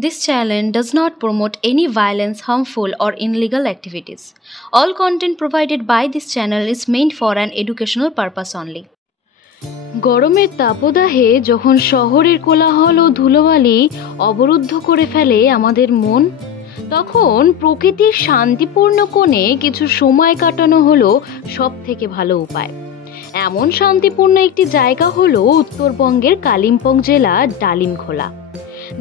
This channel does not promote any violence, harmful, or illegal activities. All content provided by this channel is meant for an educational purpose only. গরমের তাপদাহে যখন শহরের কোলাহল ও ধুলোবালি অবরুদ্ধ করে ফেলে আমাদের মন, তখন প্রকৃতির শান্তিপূর্ণ কোণে কিছু সময় কাটানো হলো সবথেকে ভালো উপায়। এমন শান্তিপূর্ণ একটি জায়গা হলো উত্তরবঙ্গের কালিম্পং জেলার ডালিমখোলা,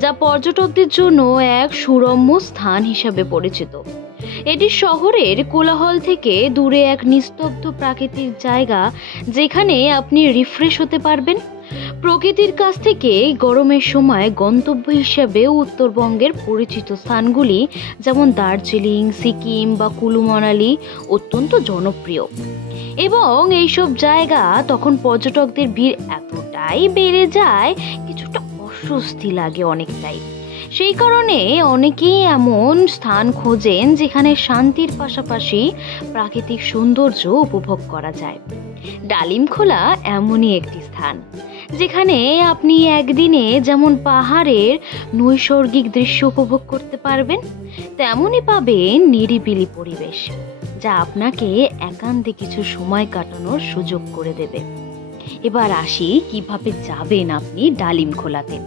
যা পর্যটকদের জন্য এক সুরম্য স্থান হিসেবে পরিচিত। এটি শহরের কোলাহল থেকে দূরে এক নিস্তব্ধ প্রাকৃতিক জায়গা, যেখানে আপনি রিফ্রেশ হতে পারবেন। প্রকৃতির কাছ থেকে গরমের সময় গন্তব্য হিসেবে উত্তরবঙ্গের পরিচিত স্থানগুলি যেমন দার্জিলিং, সিকিম বা কুলু মানালি অত্যন্ত জনপ্রিয়, এবং এইসব জায়গা তখন পর্যটকদের ভিড় এতটাই বেড়ে যায়, কিছুটা অস্বস্তি লাগে অনেকটাই। সেই কারণে অনেকেই এমন স্থান খোঁজেন যেখানে শান্তির পাশাপাশি প্রাকৃতিক সৌন্দর্য উপভোগ করা যায়। ডালিমখোলা এমনই একটি স্থান যেখানে আপনি একদিনে যেমন পাহাড়ের নৈসর্গিক দৃশ্য উপভোগ করতে পারবেন, তেমনই পাবেন নিরিবিলি পরিবেশ, যা আপনাকে একান্তে কিছু সময় কাটানোর সুযোগ করে দেবে। এবার আসি কিভাবে যাবেন আপনি ডালিমখোলাতে।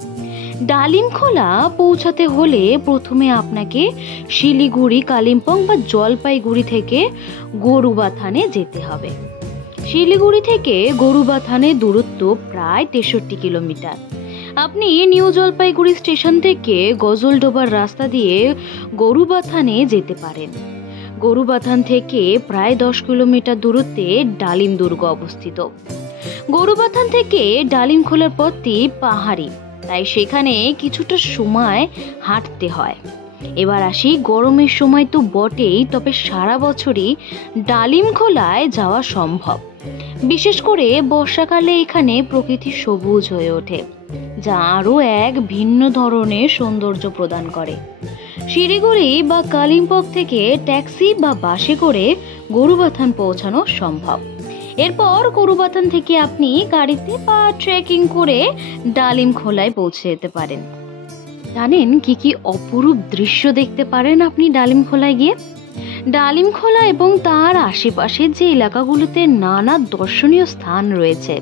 ডালিমখোলা পৌঁছাতে হলে প্রথমে আপনাকে শিলিগুড়ি, কালিম্পং বা জলপাইগুড়ি থেকে গরুবাথানে যেতে হবে। শিলিগুড়ি থেকে গরুবাথানের দূরত্ব প্রায় 63 কিলোমিটার। আপনি নিউ জলপাইগুড়ি স্টেশন থেকে গজলডোবার রাস্তা দিয়ে গরুবাথানে যেতে পারেন। গরুবাথান থেকে প্রায় 10 কিলোমিটার দূরত্বে ডালিম দুর্গ অবস্থিত। গরুবাথান থেকে ডালিমখোলার পথটি পাহাড়ি, তাই সেখানে কিছুটা সময় হাঁটতে হয়। এবার আসি, গরমের সময় তো বটেই, তবে সারা বছরই ডালিমখোলায় যাওয়া সম্ভব। বিশেষ করে বর্ষাকালে এখানে প্রকৃতি সবুজ হয়ে ওঠে, যা আরও এক ভিন্ন ধরনের সৌন্দর্য প্রদান করে। শিলিগুড়ি বা কালিম্পং থেকে ট্যাক্সি বা বাসে করে গরুবাথান পৌঁছানো সম্ভব। এরপর গরুবাথান থেকে আপনি গাড়িতে বা ট্রেকিং করে ডালিমখোলায় পৌঁছে যেতে পারেন। জানেন কি কি অপরূপ দৃশ্য দেখতে পারেন আপনি ডালিমখোলায় গিয়ে? ডালিমখোলা এবং তার আশেপাশের যে এলাকাগুলোতে নানা দর্শনীয় স্থান রয়েছে।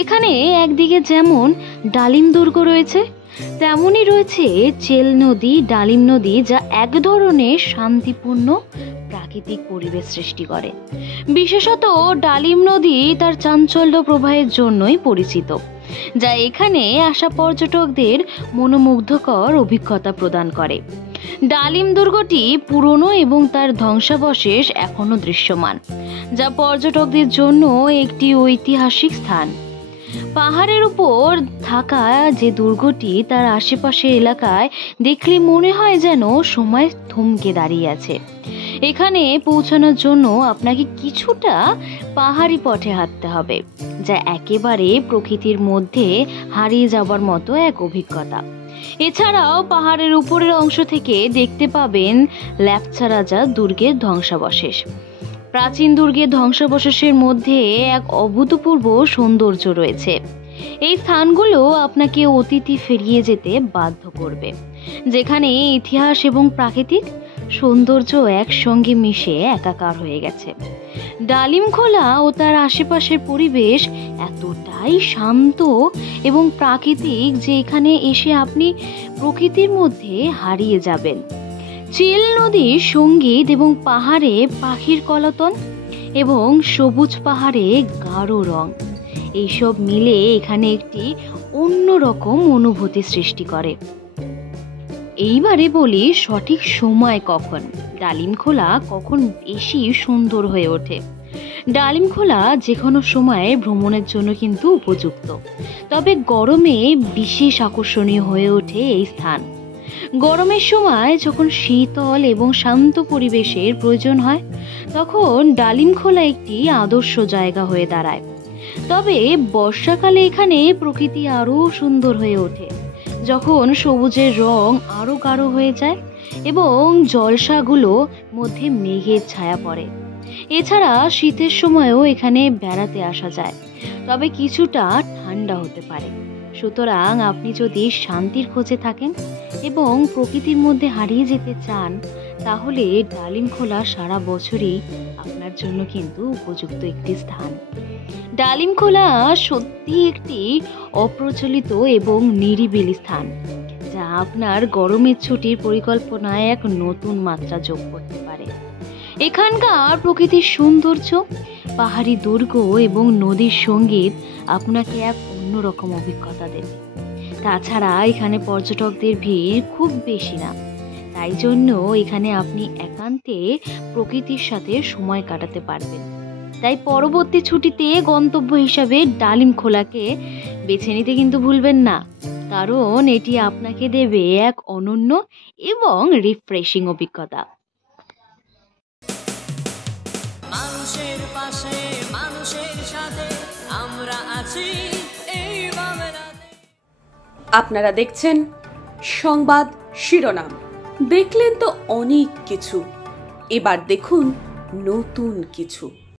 এখানে একদিকে যেমন ডালিম দুর্গ রয়েছে, তেমনই রয়েছে চেল নদী, ডালিম নদী, যা এক ধরনের শান্তিপূর্ণ প্রাকৃতিক পরিবেশ সৃষ্টি করে। বিশেষত ডালিম নদী তার চাঞ্চল্য প্রবাহের জন্যই পরিচিত, যা এখানে আসা পর্যটকদের মনোমুগ্ধকর অভিজ্ঞতা প্রদান করে। ডালিম দুর্গটি পুরনো এবং তার ধ্বংসাবশেষ এখনো দৃশ্যমান, যা পর্যটকদের জন্য একটি ঐতিহাসিক স্থান। পাহাড়ের উপর থাকা যে দুর্গটি, তার আশেপাশের এলাকায় দেখলে মনে হয় যেন সময় থমকে দাঁড়িয়ে আছে। এখানে পৌঁছানোর জন্য আপনাকে কিছুটা পাহাড়ি পথে হাঁটতে হবে, যা একেবারে প্রকৃতির মধ্যে হারিয়ে যাবার মতো এক অভিজ্ঞতা। এছাড়াও পাহাড়ের উপরের অংশ থেকে দেখতে পাবেন লেপচা রাজা দুর্গের ধ্বংসাবশেষ। প্রাচীন দুর্গের ধ্বংসাবশেষের মধ্যে এক অভূতপূর্ব সৌন্দর্য রয়েছে। এই স্থানগুলো আপনাকে অতীতে ফিরিয়ে যেতে বাধ্য করবে, যেখানে ইতিহাস এবং প্রাকৃতিক সৌন্দর্য একসঙ্গে মিশে একাকার হয়ে গেছে। ডালিমখোলা ও তার আশেপাশের পরিবেশ এতটাই শান্ত এবং প্রাকৃতিক যে এখানে এসে আপনি প্রকৃতির মধ্যে হারিয়ে যাবেন। চিল নদীর সঙ্গীত এবং পাহাড়ে পাখির কলতান এবং সবুজ পাহাড়ে গাঢ় রং, এইসব মিলে এখানে একটি অন্যরকম অনুভূতি সৃষ্টি করে। এইবারে বলি সঠিক সময় কখন, ডালিমখোলা কখন বেশি সুন্দর হয়ে ওঠে। ডালিমখোলা যে কোনো সময়ে ভ্রমণের জন্য কিন্তু উপযুক্ত, তবে গরমে বিশেষ আকর্ষণীয় হয়ে ওঠে এই স্থান। গরমের সময় যখন শীতল এবং শান্ত পরিবেশের প্রয়োজন হয়, তখন ডালিমখোলা একটি আদর্শ জায়গা হয়ে দাঁড়ায়। তবে বর্ষাকালে এখানে প্রকৃতি আরও সুন্দর হয়ে ওঠে, যখন সবুজের রং আরও গাঢ় হয়ে যায় এবং জলসাগুলো মধ্যে মেঘের ছায়া পড়ে। এছাড়া শীতের সময়ও এখানে বেড়াতে আসা যায়, তবে কিছুটা ঠান্ডা হতে পারে। সুতরাং আপনি যদি শান্তির খোঁজে থাকেন, এবং প্রকৃতির মধ্যে হারিয়ে যেতে চান, তাহলে ডালিমখোলা সারা বছরই আপনার জন্য কিন্তু উপযুক্ত একটি স্থান। ডালিমখোলা সত্যি একটি অপ্রচলিত এবং নিরিবিলি স্থান, যা আপনার গরমের ছুটির পরিকল্পনায় এক নতুন মাত্রা যোগ করতে পারে। এখানকার প্রকৃতির সৌন্দর্য, পাহাড়ি দুর্গ এবং নদীর সঙ্গীত আপনাকে এক অন্যরকম অভিজ্ঞতা দেবে। তাছাড়া এখানে পর্যটকদের ভিড় খুব বেশি না, তাই জন্য এখানে আপনি একান্তে প্রকৃতির সাথে সময় কাটাতে পারবেন। তাই পরবর্তী ছুটিতে গন্তব্য হিসাবে ডালিমখোলাকে বেছে নিতে কিন্তু ভুলবেন না, কারণ এটি আপনাকে দেবে এক অনন্য এবং রিফ্রেশিং অভিজ্ঞতা। মানুষের পাশে, মানুষের সাথে আমরা আছি এই বাংলাতে। আপনারা দেখছেন সংবাদ শিরোনাম। দেখলেন তো অনেক কিছু, এবার দেখুন নতুন কিছু।